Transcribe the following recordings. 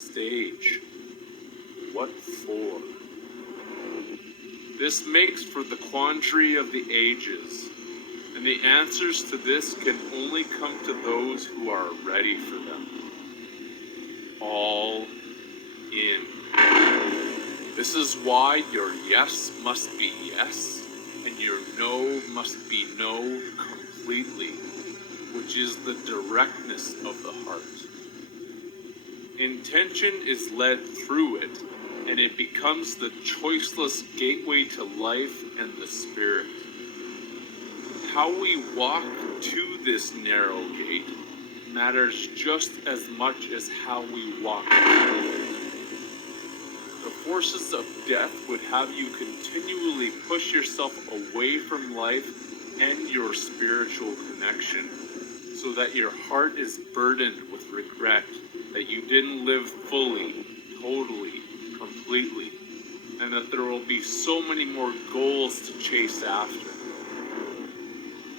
stage. What for? This makes for the quandary of the ages, and the answers to this can only come to those who are ready for them. All in. This is why your yes must be yes, and your no must be no completely, which is the directness of the heart. Intention is led through it, and it becomes the choiceless gateway to life and the spirit. How we walk to this narrow gate matters just as much as how we walk through it. The forces of death would have you continually push yourself away from life and your spiritual connection, so that your heart is burdened with regret that you didn't live fully, totally, completely, and that there will be so many more goals to chase after.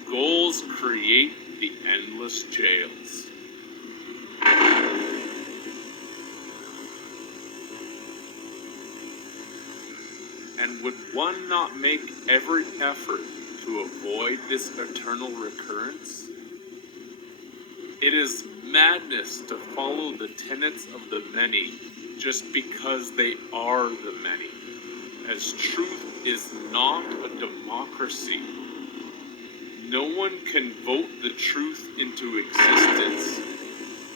Goals create the endless jails. And would one not make every effort to avoid this eternal recurrence? It is madness to follow the tenets of the many just because they are the many, as truth is not a democracy. No one can vote the truth into existence.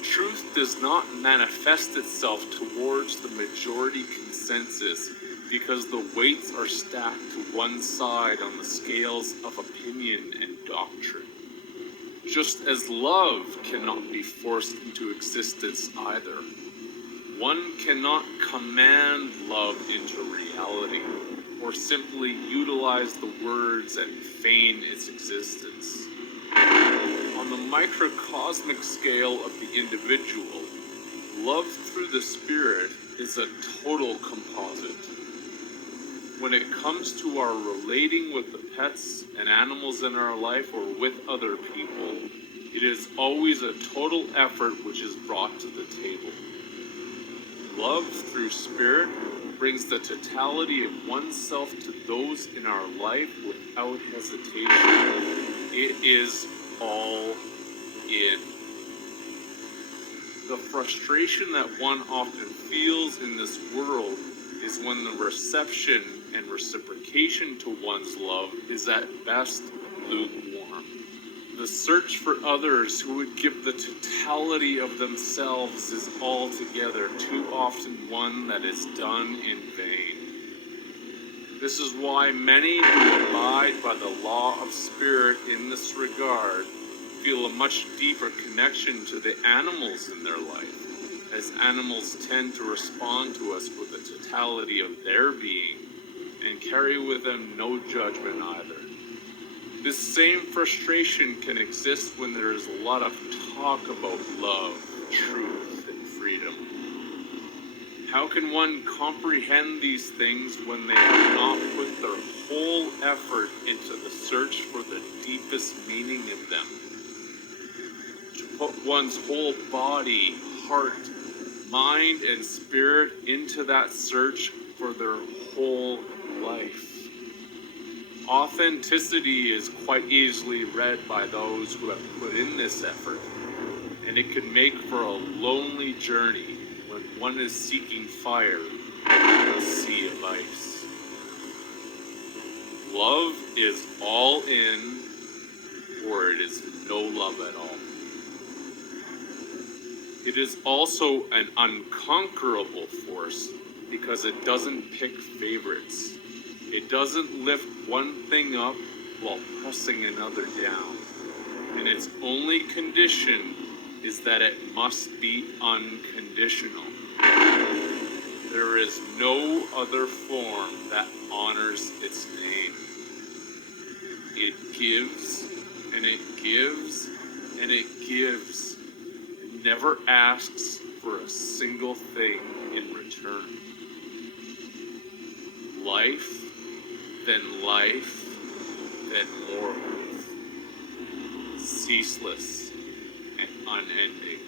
Truth does not manifest itself towards the majority consensus because the weights are stacked to one side on the scales of opinion and doctrine. Just as love cannot be forced into existence either. One cannot command love into reality, or simply utilize the words and feign its existence. On the microcosmic scale of the individual, love through the spirit is a total composite. When it comes to our relating with the pets and animals in our life or with other people, it is always a total effort which is brought to the table. Love through spirit brings the totality of oneself to those in our life without hesitation. It is all in. The frustration that one often feels in this world is when the reception and reciprocation to one's love is at best lukewarm. The search for others who would give the totality of themselves is altogether too often one that is done in vain. This is why many who abide by the law of spirit in this regard feel a much deeper connection to the animals in their life, as animals tend to respond to us with the totality of their being and carry with them no judgment either. This same frustration can exist when there is a lot of talk about love, truth, and freedom. How can one comprehend these things when they have not put their whole effort into the search for the deepest meaning of them? To put one's whole body, heart, mind, and spirit into that search for their whole life. Authenticity is quite easily read by those who have put in this effort, and it can make for a lonely journey when one is seeking fire in a sea of ice. Love is all in, or it is no love at all. It is also an unconquerable force because it doesn't pick favorites. It doesn't lift one thing up while pressing another down. And its only condition is that it must be unconditional. There is no other form that honors its name. It gives, and it gives, and it gives. It never asks for a single thing in return. Life, then life, then more life. Ceaseless and unending.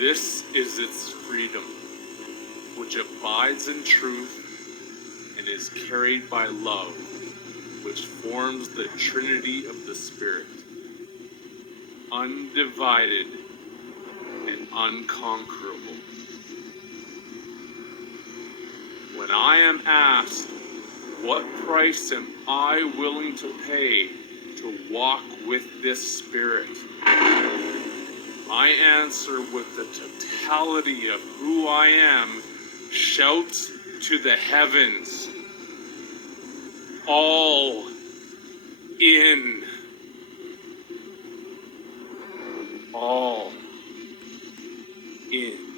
This is its freedom, which abides in truth and is carried by love, which forms the Trinity of the Spirit, undivided and unconquerable. When I am asked, what price am I willing to pay to walk with this Spirit? My answer, with the totality of who I am, shouts to the heavens, all in. All in.